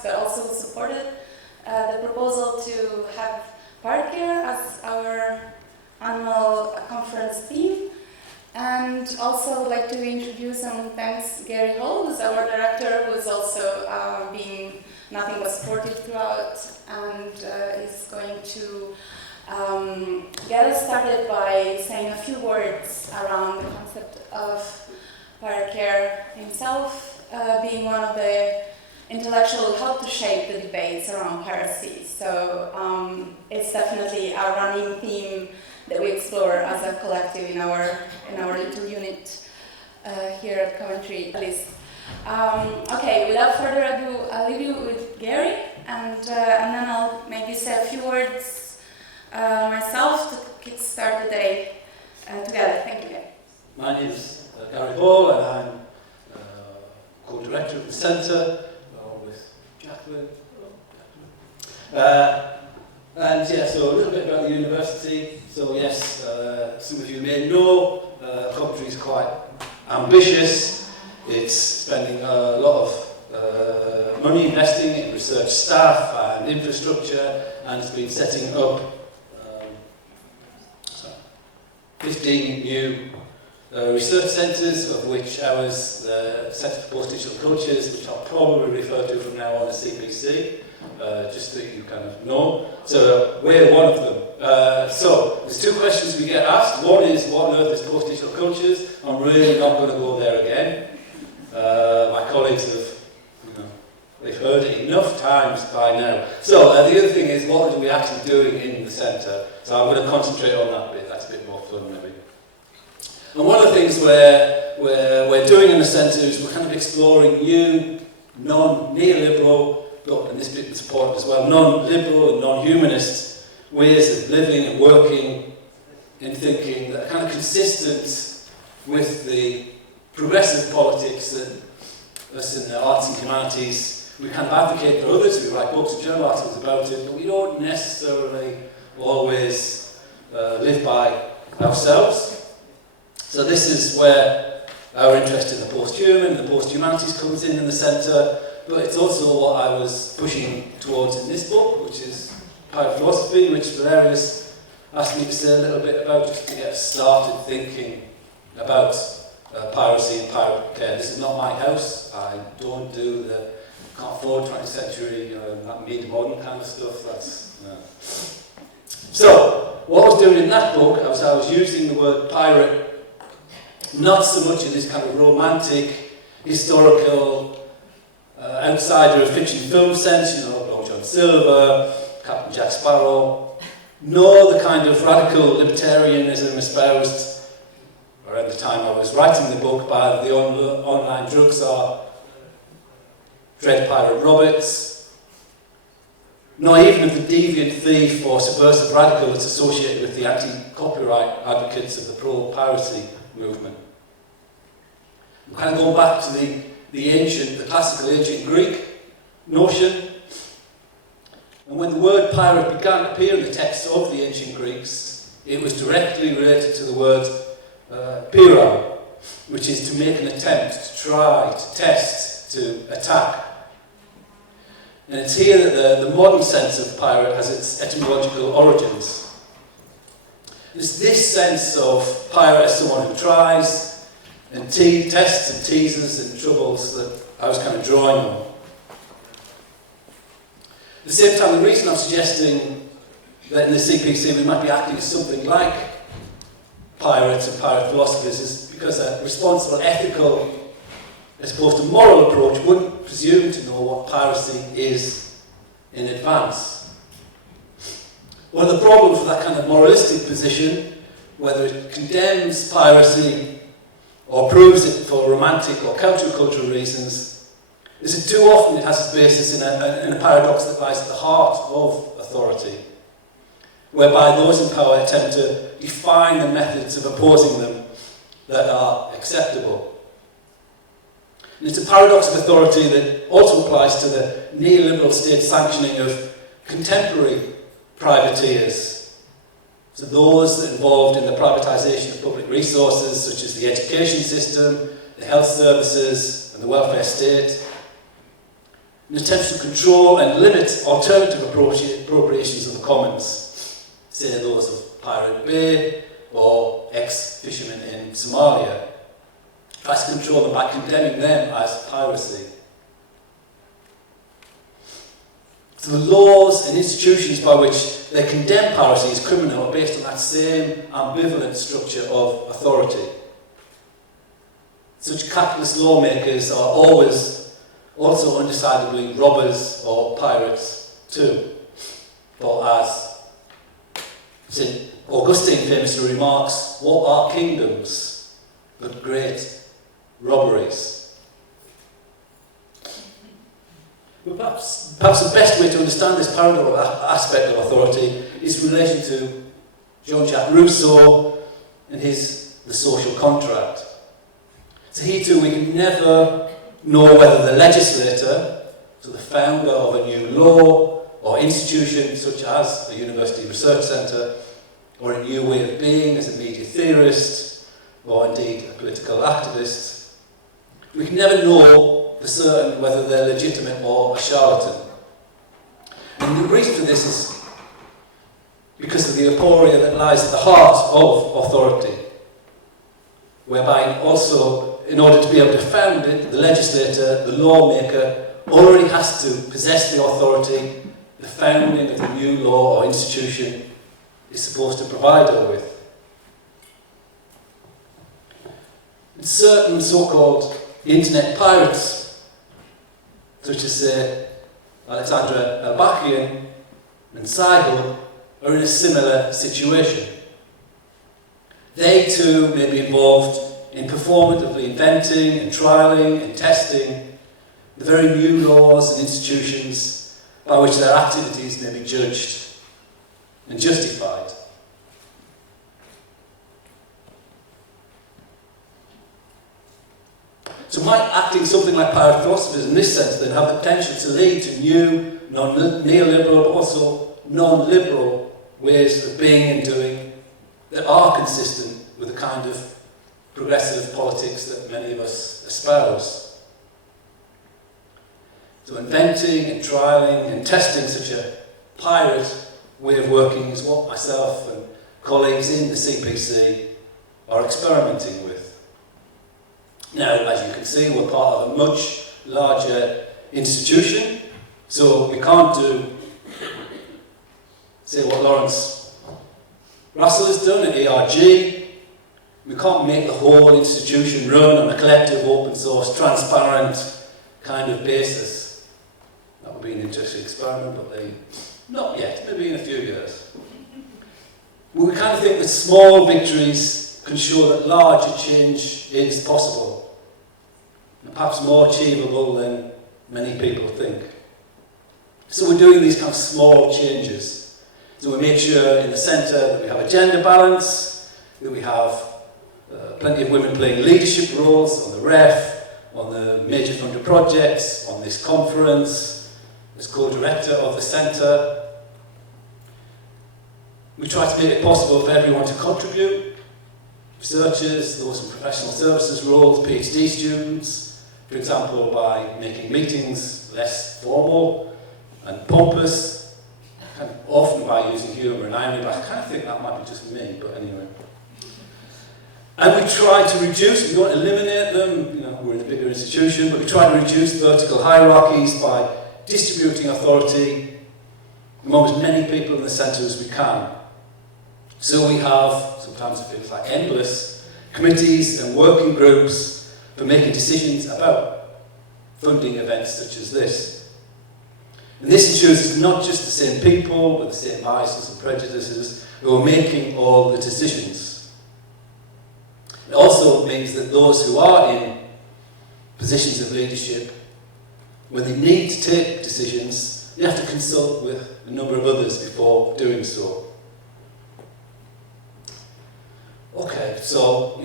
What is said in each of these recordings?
tasks, but also supported the proposal to have park care as our annual conference theme. And also would like to introduce and thanks Gary Hall, who's our director, who is also being nothing but supportive throughout, and is going to get us started by saying a few words around the concept of park care himself, being one of the intellectuals who helped to shape the debates around piracy. So it's definitely a running theme that we explore as a collective in our little unit here at Coventry, at least. Okay, without further ado, I'll leave you with Gary, and then I'll maybe say a few words myself to kickstart the day together. Thank you, Gary. My name is Gary Hall, and I'm co-director of the centre, along with Jacqueline. And yeah, so a little bit about the university. So yes, some of you may know, Coventry is quite ambitious. It's spending a lot of money investing in research staff and infrastructure, and it's been setting up 15 new research centres, of which ours, the Centre for Postdigital Cultures, which I'll probably refer to from now on as CPC, just so you kind of know. So we're one of them. So there's two questions we get asked. One is, what on earth is Postdigital Cultures? I'm really not going to go there again. My colleagues have, they've heard it enough times by now. So the other thing is, what are we actually doing in the centre? So I'm going to concentrate on that bit. That's a bit more fun, maybe. And one of the things we're doing in the centre is we're kind of exploring new, non-neoliberal, and this bit was important as well, non-liberal and non-humanist ways of living and working and thinking that are kind of consistent with the progressive politics that us in the arts and humanities, we kind of advocate for others, we write books and journal articles about it, but we don't necessarily always live by ourselves. So this is where our interest in the post-human, the post-humanities comes in the centre, but it's also what I was pushing towards in this book, which is pirate philosophy, which Valeria asked me to say a little bit about, just to get us started thinking about piracy and pirate care. This is not my house. I don't do the can't afford 20th century, that mid-modern kind of stuff. That's So what I was doing in that book, I was using the word pirate not so much in this kind of romantic, historical, outsider of fiction film sense, Long John Silver, Captain Jack Sparrow, nor the kind of radical libertarianism espoused around the time I was writing the book by the online drug czar Dread Pirate Roberts, nor even of the deviant thief or subversive radical that's associated with the anti-copyright advocates of the pro-piracy movement. I'm kind of going back to the classical ancient Greek notion. And when the word pirate began to appear in the texts of the ancient Greeks, it was directly related to the word pira, which is to make an attempt, to try, to test, to attack. And it's here that the modern sense of pirate has its etymological origins. It's this sense of pirate as someone who tries and tests and teases and troubles that I was kind of drawing on. At the same time, the reason I'm suggesting that in the CPC we might be acting as something like pirates and pirate philosophers is because a responsible, ethical, as opposed to moral approach wouldn't presume to know what piracy is in advance. One of the problems with that kind of moralistic position, whether it condemns piracy or proves it for romantic or countercultural reasons, is that too often it has its basis in a paradox that lies at the heart of authority, whereby those in power attempt to define the methods of opposing them that are acceptable. And it's a paradox of authority that also applies to the neoliberal state sanctioning of contemporary privateers. So those that are involved in the privatisation of public resources, such as the education system, the health services, and the welfare state. in attempts to control and limit alternative appropriations of the commons, say those of Pirate Bay or ex-fishermen in Somalia, tries to control them by condemning them as piracy. So the laws and institutions by which they condemn piracy as criminal are based on that same ambivalent structure of authority. Such capitalist lawmakers are always also undecidedly robbers or pirates too. For as St. Augustine famously remarks, what are kingdoms but great robberies? But perhaps the best way to understand this paradox aspect of authority is in relation to Jean-Jacques Rousseau and his The Social Contract. So here too we can never know whether the legislator, so the founder of a new law or institution such as a university research centre, or a new way of being as a media theorist, or indeed a political activist, we can never know for certain whether they're legitimate or a charlatan. And the reason for this is because of the aporia that lies at the heart of authority, whereby also, in order to be able to found it, the legislator, the lawmaker, already has to possess the authority the founding of the new law or institution is supposed to provide her with. And certain so-called internet pirates, such as say Alexandra Elbakian and Saigo, are in a similar situation. They too may be involved in performatively inventing and trialling and testing the very new laws and institutions by which their activities may be judged and justified. So might acting something like pirate philosophers in this sense then have the potential to lead to new, neoliberal, but also non-liberal ways of being and doing that are consistent with the kind of progressive politics that many of us espouse. So inventing and trialling and testing such a pirate way of working is what myself and colleagues in the CPC are experimenting with. Now, as you can see, we're part of a much larger institution, so we can't do, say, what Lawrence Russell has done at ERG. We can't make the whole institution run on a collective, open source, transparent kind of basis. That would be an interesting experiment, but not yet, maybe in a few years. But we kind of think that small victories can show that larger change is possible, and perhaps more achievable than many people think. So we're doing these kind of small changes. So we make sure in the centre that we have a gender balance, that we have plenty of women playing leadership roles on the REF, on the major funded projects, on this conference, as co-director of the centre. We try to make it possible for everyone to contribute, researchers, those in professional services roles, PhD students, for example, by making meetings less formal and pompous, and often by using humour and irony, but I kind of think that might be just me, but anyway. And we try to reduce, we don't eliminate them, we're in a bigger institution, but we try to reduce vertical hierarchies by distributing authority among as many people in the centre as we can. So we have, sometimes it feels like endless, committees and working groups for making decisions about funding events such as this. And this ensures it's not just the same people with the same biases and prejudices who are making all the decisions. It also means that those who are in positions of leadership, when they need to take decisions, they have to consult with a number of others before doing so. Okay, so,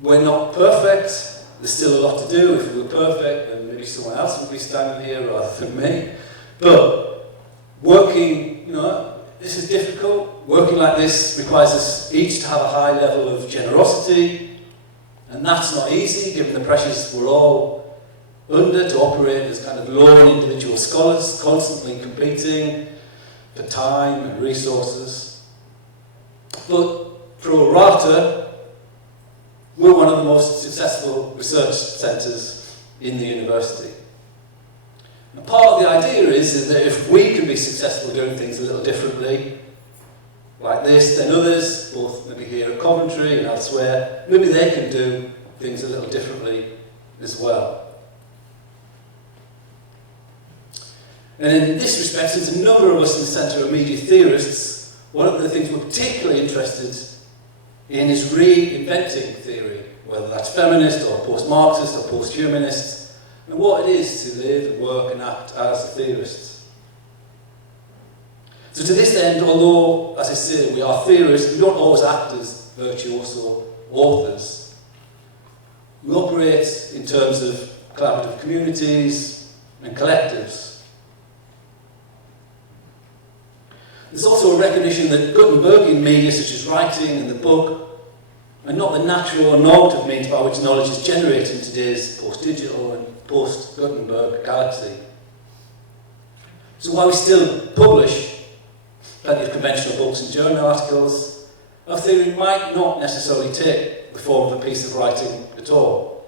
we're not perfect. There's still a lot to do. If we were perfect, then maybe someone else would be standing here rather than me. But working, this is difficult. Working like this requires us each to have a high level of generosity, and that's not easy given the pressures we're all under to operate as kind of lone individual scholars, constantly competing for time and resources. But pro rata, we're one of the most successful research centres in the university. And part of the idea is that if we can be successful doing things a little differently, like this, then others, both maybe here at Coventry and elsewhere, maybe they can do things a little differently as well. And in this respect, since a number of us in the Centre are media theorists, one of the things we're particularly interested in is reinventing theory, whether that's feminist or post-Marxist or post-humanist, and what it is to live and work and act as a theorist. So to this end, although, as I say, we are theorists, we don't always act as virtuoso authors. We operate in terms of collaborative communities and collectives. There's also a recognition that Gutenbergian media, such as writing and the book, are not the natural or normative means by which knowledge is generated in today's post-digital and post-Gutenberg galaxy. So while we still publish plenty of conventional books and journal articles, our theory might not necessarily take the form of a piece of writing at all.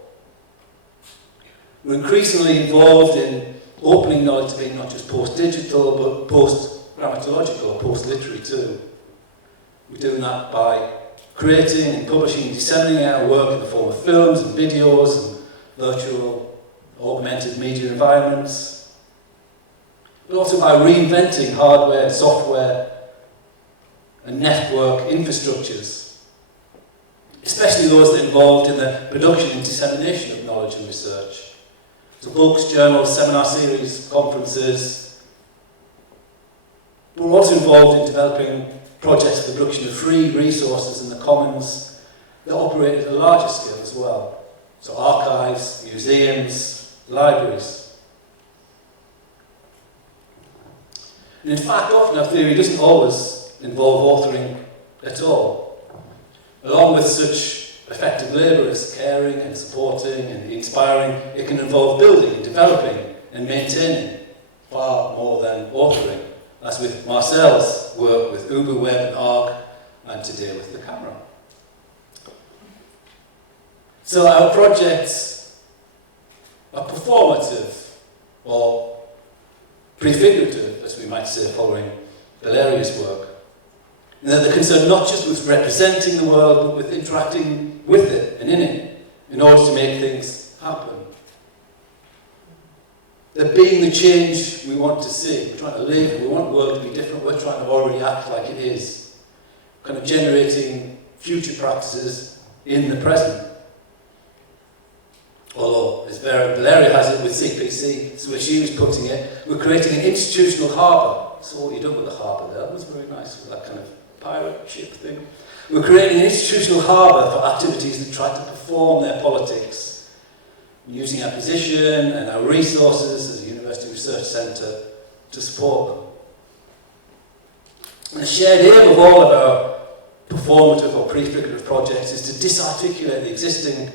We're increasingly involved in opening knowledge to being not just post-digital, but post-grammatological, post-literary too. We're doing that by creating and publishing and disseminating our work in the form of films and videos and virtual augmented media environments, but also by reinventing hardware, software and network infrastructures, especially those that are involved in the production and dissemination of knowledge and research. So books, journals, seminar series, conferences. We're also involved in developing projects for the production of free resources in the commons that operate at a larger scale as well. So archives, museums, libraries. And in fact, often our theory doesn't always involve authoring at all. Along with such effective labour as caring and supporting and inspiring, it can involve building and developing and maintaining far more than authoring, as with Marcel's work with UberWeb and ARC, and today with the camera. So our projects are performative, or prefigurative, as we might say, following Valeria's work. And that they're concerned not just with representing the world, but with interacting with it and in it, in order to make things happen. They're being the change we want to see. We're trying to live, we want the world to be different, we're trying to already act like it is. Kind of generating future practices in the present. Although, as Valeria has it with CPC, so as she was putting it, we're creating an institutional harbour. So what you done with the harbour there, that was very nice, with that kind of pirate ship thing. We're creating an institutional harbour for activities that try to perform their politics, using our position and our resources as a university research centre to support them. And the shared aim of all of our performative or prefigurative projects is to disarticulate the existing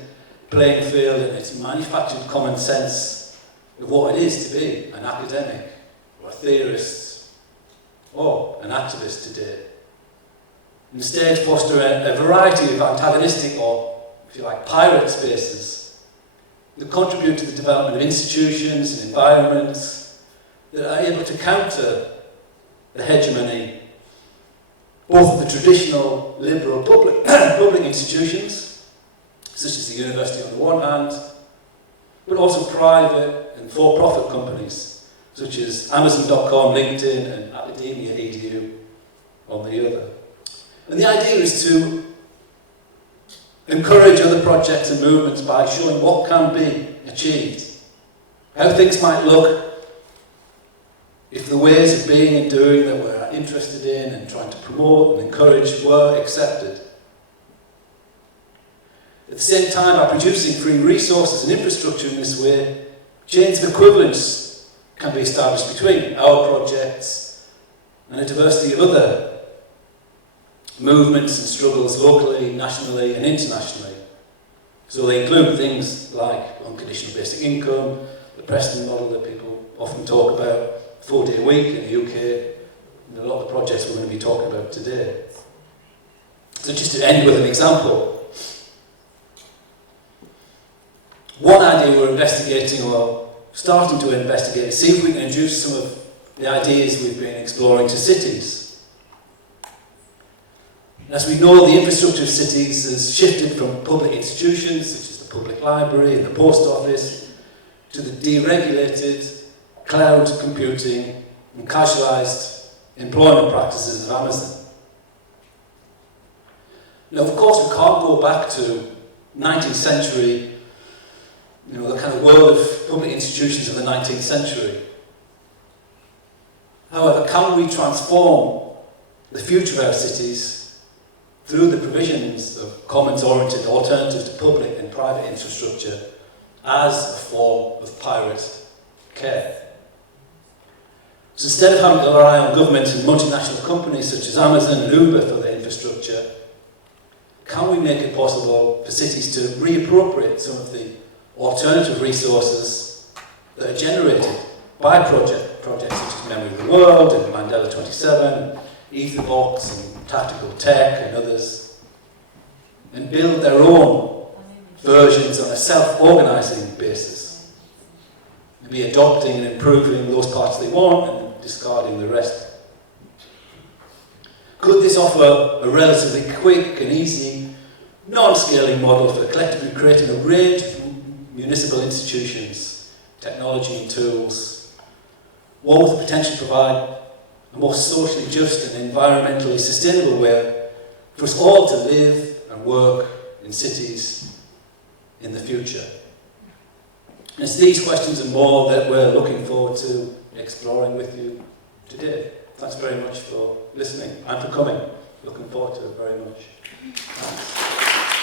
playing field and its manufactured common sense of what it is to be an academic or a theorist or an activist today. Instead, foster a variety of antagonistic or, if you like, pirate spaces that contribute to the development of institutions and environments that are able to counter the hegemony both of the traditional liberal public institutions, such as the university on the one hand, but also private and for-profit companies, such as Amazon.com, LinkedIn and Academia.edu on the other. And the idea is to encourage other projects and movements by showing what can be achieved, how things might look if the ways of being and doing that we're interested in and trying to promote and encourage were accepted. At the same time, by producing free resources and infrastructure in this way, chains of equivalence can be established between our projects and a diversity of other movements and struggles locally, nationally and internationally. So they include things like unconditional basic income, the Preston model that people often talk about, 4-day week in the UK, and a lot of the projects we're going to be talking about today. So just to end with an example, one idea we're investigating, or starting to investigate, is see if we can introduce some of the ideas we've been exploring to cities. As we know, the infrastructure of cities has shifted from public institutions, such as the public library and the post office, to the deregulated cloud computing and casualised employment practices of Amazon. Now, of course, we can't go back to 19th century, the kind of world of public institutions of the 19th century. However, can we transform the future of our cities through the provisions of commons-oriented alternatives to public and private infrastructure as a form of pirate care? So instead of having to rely on government and multinational companies such as Amazon and Uber for their infrastructure, can we make it possible for cities to reappropriate some of the alternative resources that are generated by projects such as Memory of the World and Mandela 27, Etherbox and Tactical Tech and others, and build their own versions on a self-organising basis, maybe adopting and improving those parts they want and discarding the rest? Could this offer a relatively quick and easy, non-scaling model for collectively creating a range of municipal institutions, technology and tools, one with the potential to provide a more socially just and environmentally sustainable way for us all to live and work in cities in the future? And it's these questions and more that we're looking forward to exploring with you today. Thanks very much for listening and for coming. Looking forward to it very much. Thanks.